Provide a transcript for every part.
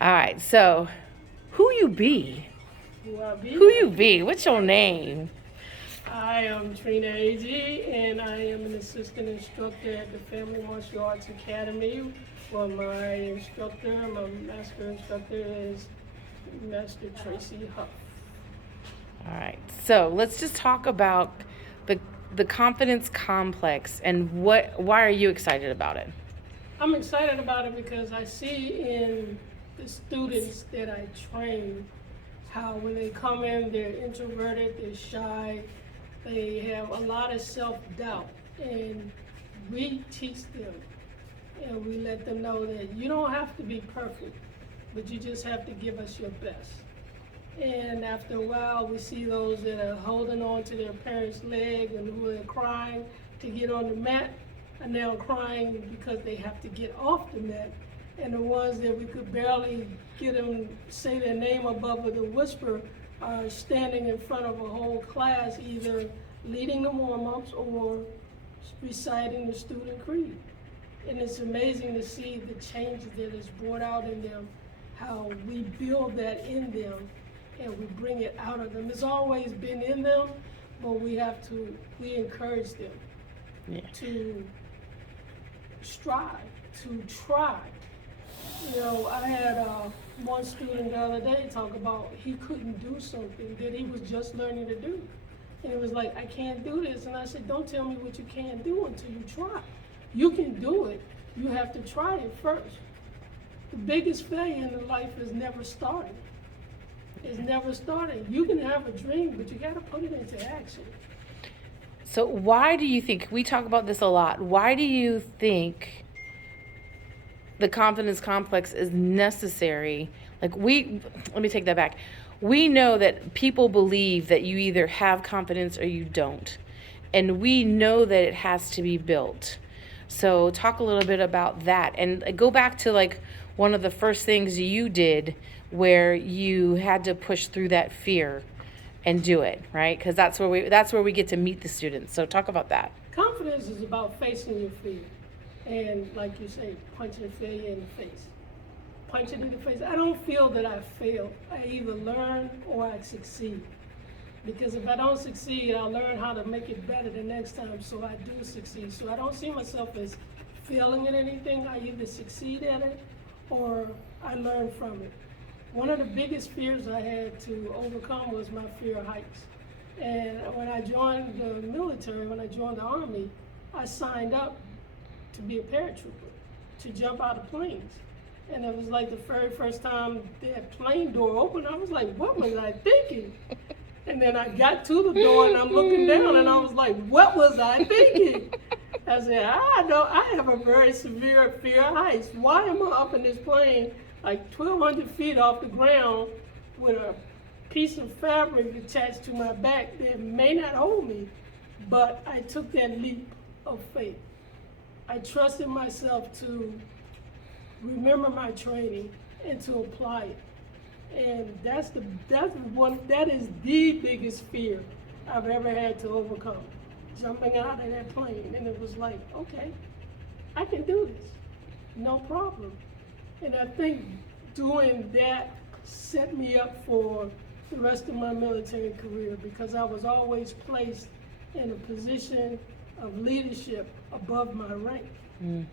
All right, so who you be? Who I Who be? you be? What's your name? I am Trena AG, and I am an assistant instructor at the Family Martial Arts Academy. Well, my master instructor is Master Tracy Huff. All right, so let's just talk about the the confidence complex and why are you excited about it? I'm excited about it because I see in the students that I train how when they come in, they're introverted, they're shy, they have a lot of self-doubt, and we teach them and we let them know that you don't have to be perfect, but you just have to give us your best. And after a while, we see those that are holding on to their parents' leg and who are crying to get on the mat are now crying because they have to get off the mat. And the ones that we could barely get them say their name above the whisper are standing in front of a whole class, either leading the warm-ups or reciting the student creed. And it's amazing to see the change that is brought out in them, how we build that in them and we bring it out of them. It's always been in them, but we encourage them Yeah. to strive, to try. You know, I had one student the other day talk about he couldn't do something that he was just learning to do. And it was like, I can't do this. And I said, don't tell me what you can't do until you try. You can do it. You have to try it first. The biggest failure in life is never starting. It's never starting. You can have a dream, but you got to put it into action. So why do you think we talk about this a lot? Why do you think the confidence complex is necessary? Like let me take that back. We know that people believe that you either have confidence or you don't. And we know that it has to be built. So talk a little bit about that and go back to like one of the first things you did where you had to push through that fear and do it, right? Because that's where we get to meet the students. So talk about that. Confidence is about facing your fear. And like you say, punching failure in the face. Punch it in the face. I don't feel that I failed. I either learn or I succeed. Because if I don't succeed, I'll learn how to make it better the next time so I do succeed. So I don't see myself as failing at anything. I either succeed at it or I learn from it. One of the biggest fears I had to overcome was my fear of heights. And when I joined the military, when I joined the Army, I signed up to be a paratrooper, to jump out of planes. And it was like the very first time that plane door opened, I was like, what was I thinking? And then I got to the door and I'm looking down and I was like, what was I thinking? I said, I know I have a very severe fear of heights. Why am I up in this plane like 1,200 feet off the ground with a piece of fabric attached to my back that may not hold me? But I took that leap of faith. I trusted myself to remember my training and to apply it. And that is the biggest fear I've ever had to overcome. Jumping out of that plane. And it was like, okay, I can do this. No problem. And I think doing that set me up for the rest of my military career because I was always placed in a position of leadership above my rank. Mm.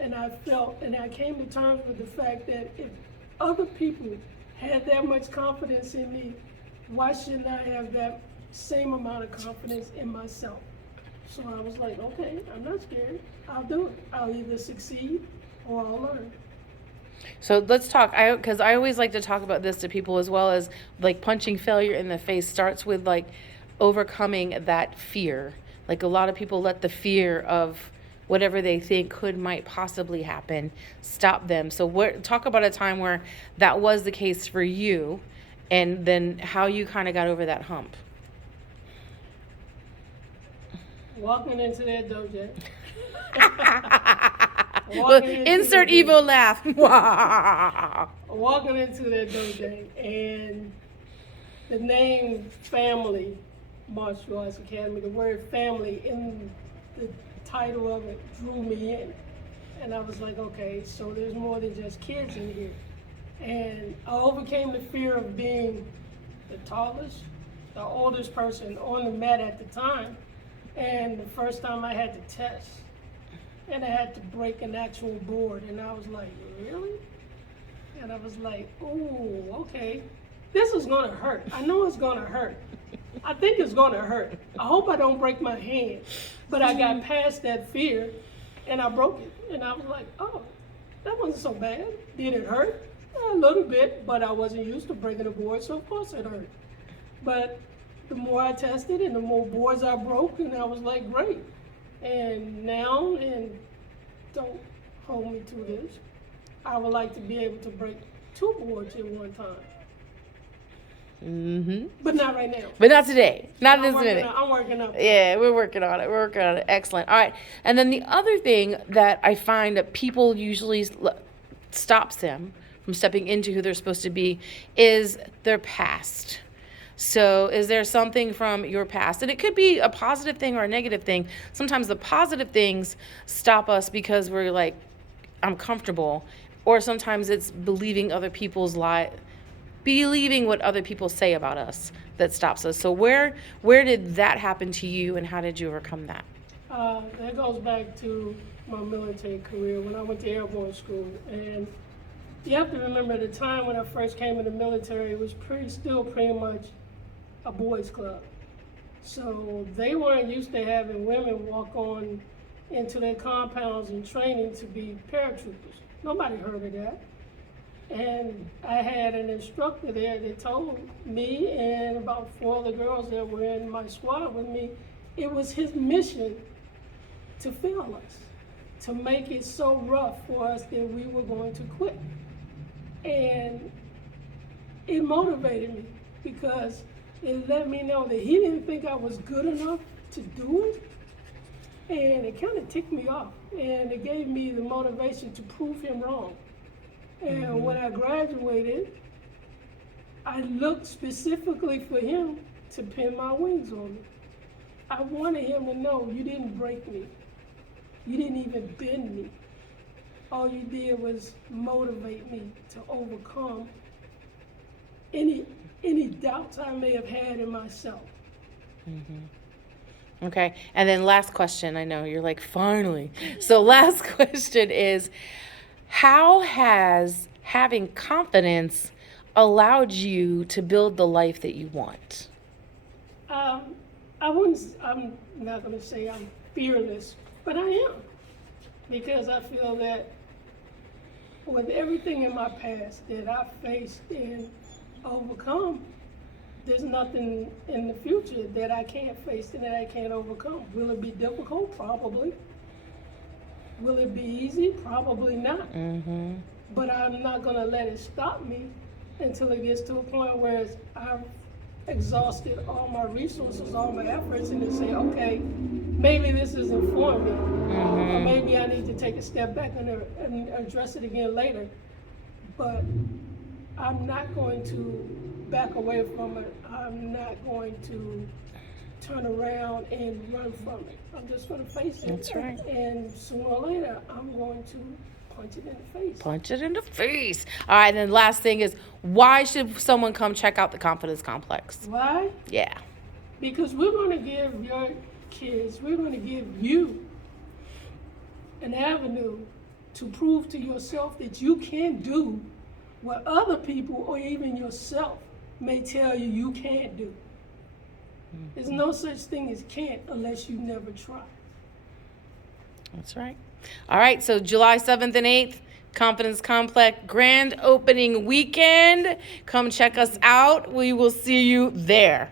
And I came to terms with the fact that if other people had that much confidence in me, why shouldn't I have that same amount of confidence in myself? So I was like, okay, I'm not scared. I'll do it. I'll either succeed or I'll learn. So let's talk. Because I always like to talk about this to people as well as like punching failure in the face starts with like overcoming that fear. Like a lot of people let the fear of whatever they think might possibly happen stop them. So talk about a time where that was the case for you, and then how you kind of got over that hump. Walking into that dojo. Well, insert evil laugh. Walking into that dojo, and the name Family Martial Arts Academy, the word family in the title of it drew me in. And I was like, okay, so there's more than just kids in here. And I overcame the fear of being the tallest, the oldest person on the mat at the time. And the first time I had to test, and I had to break an actual board, and I was like, really? And I was like, oh, okay. This is gonna hurt. I know it's gonna hurt. I think it's gonna hurt. I hope I don't break my hand. But I got past that fear, and I broke it. And I was like, oh, that wasn't so bad. Did it hurt? A little bit, but I wasn't used to breaking a board, so of course it hurt. But the more I tested and the more boards I broke, and I was like, great. And now, and don't hold me to this, I would like to be able to break 2 boards at one time. But not right now. But not today. Not I'm this working minute. I'm working up. Yeah, we're working on it. We're working on it. Excellent. All right. And then the other thing that I find that people usually stops them from stepping into who they're supposed to be is their past. So is there something from your past? And it could be a positive thing or a negative thing. Sometimes the positive things stop us because we're like, I'm comfortable. Or sometimes it's believing other people's believing what other people say about us that stops us. So where did that happen to you, and how did you overcome that? That goes back to my military career when I went to airborne school. And you have to remember the time when I first came in the military, it was still pretty much a boys' club. So they weren't used to having women walk on into their compounds and training to be paratroopers. Nobody heard of that. And I had an instructor there that told me and about 4 other girls that were in my squad with me, it was his mission to fail us, to make it so rough for us that we were going to quit. And it motivated me because it let me know that he didn't think I was good enough to do it. And it kind of ticked me off. And it gave me the motivation to prove him wrong. And when I graduated, I looked specifically for him to pin my wings on me. I wanted him to know, you didn't break me. You didn't even bend me. All you did was motivate me to overcome any doubts I may have had in myself. Okay. And then last question. I know you're like, finally. So last question is, how has having confidence allowed you to build the life that you want? I'm not going to say I'm fearless, but I am. Because I feel that with everything in my past that I faced and overcome, there's nothing in the future that I can't face and that I can't overcome. Will it be difficult? Probably. Will it be easy? Probably not. But I'm not going to let it stop me until it gets to a point where I've exhausted all my resources, all my efforts, and then say, okay, maybe this isn't for me. Or maybe I need to take a step back and address it again later. But I'm not going to back away from it. I'm not going to turn around and run from it. I'm just going to face it. That's right. And sooner or later, I'm going to punch it in the face. Punch it in the face. All right, and then last thing is, why should someone come check out the Confidence Complex? Why? Yeah. Because we're going to give your kids, we're going to give you an avenue to prove to yourself that you can do what other people or even yourself may tell you you can't do. There's no such thing as can't unless you never try. That's right. All right, so July 7th and 8th, Confidence Complex grand opening weekend. Come check us out. We will see you there.